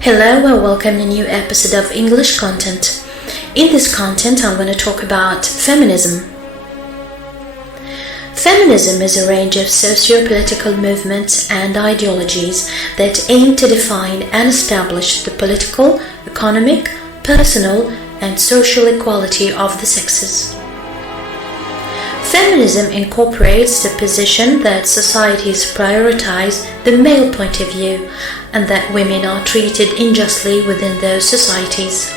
Hello and welcome to a new episode of English content. In this content, I'm going to talk about feminism. Feminism is a range of socio-political movements and ideologies that aim to define and establish the political, economic, personal, and social equality of the sexes. Feminism incorporates the position that societies prioritize the male point of view and that women are treated unjustly within those societies.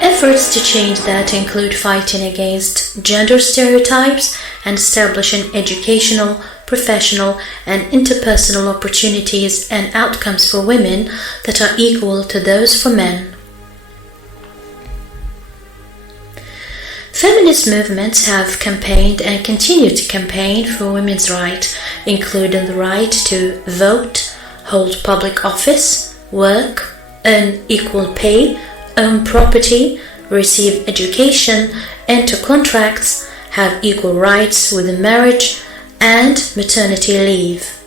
Efforts to change that include fighting against gender stereotypes and establishing educational, professional, and interpersonal opportunities and outcomes for women that are equal to those for men. Feminist movements have campaigned and continue to campaign for women's rights, including the right to vote, hold public office, work, earn equal pay, own property, receive education, enter contracts, have equal rights within marriage, and maternity leave.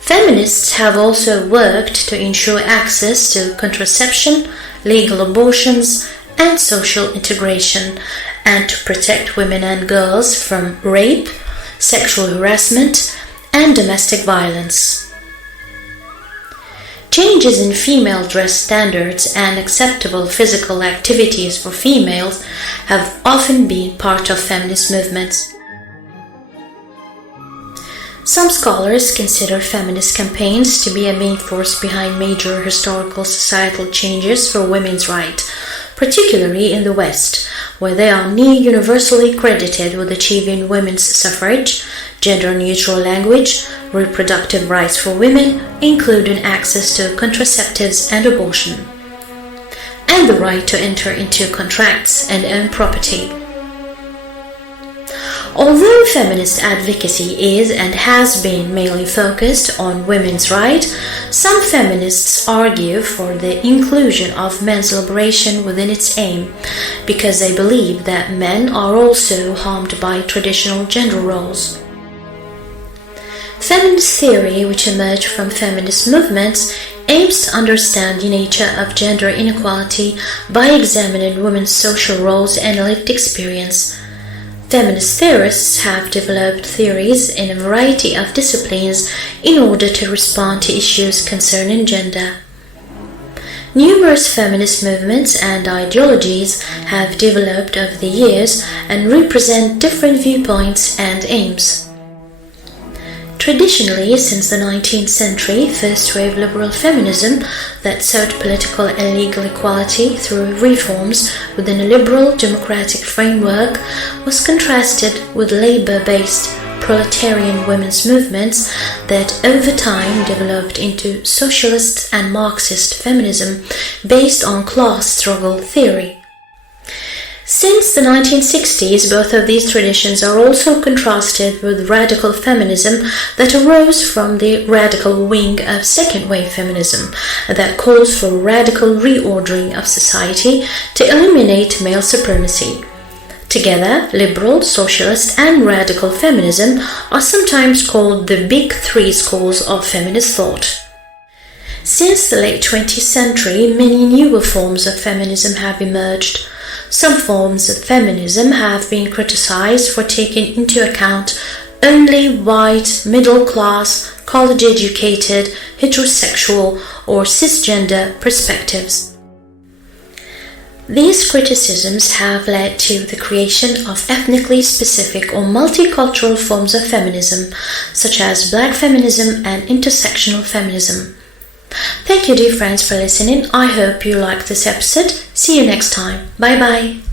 Feminists have also worked to ensure access to contraception, legal abortions, and social integration, and to protect women and girls from rape, sexual harassment, and domestic violence. Changes in female dress standards and acceptable physical activities for females have often been part of feminist movements. Some scholars consider feminist campaigns to be a main force behind major historical societal changes for women's rights, particularly in the West, where they are near universally credited with achieving women's suffrage, gender-neutral language, reproductive rights for women, including access to contraceptives and abortion, and the right to enter into contracts and own property. Although feminist advocacy is and has been mainly focused on women's rights, some feminists argue for the inclusion of men's liberation within its aim, because they believe that men are also harmed by traditional gender roles. Feminist theory, which emerged from feminist movements, aims to understand the nature of gender inequality by examining women's social roles and lived experience. Feminist theorists have developed theories in a variety of disciplines in order to respond to issues concerning gender. Numerous feminist movements and ideologies have developed over the years and represent different viewpoints and aims. Traditionally, since the 19th century, first-wave liberal feminism that sought political and legal equality through reforms within a liberal democratic framework was contrasted with labor-based proletarian women's movements that over time developed into socialist and Marxist feminism based on class struggle theory. Since the 1960s, both of these traditions are also contrasted with radical feminism that arose from the radical wing of second-wave feminism that calls for radical reordering of society to eliminate male supremacy. Together, liberal, socialist, and radical feminism are sometimes called the Big Three schools of feminist thought. Since the late 20th century, many newer forms of feminism have emerged. Some forms of feminism have been criticized for taking into account only white, middle-class, college-educated, heterosexual, or cisgender perspectives. These criticisms have led to the creation of ethnically specific or multicultural forms of feminism, such as Black feminism and intersectional feminism. Thank you, dear friends, for listening. I hope you liked this episode. See you next time. Bye bye.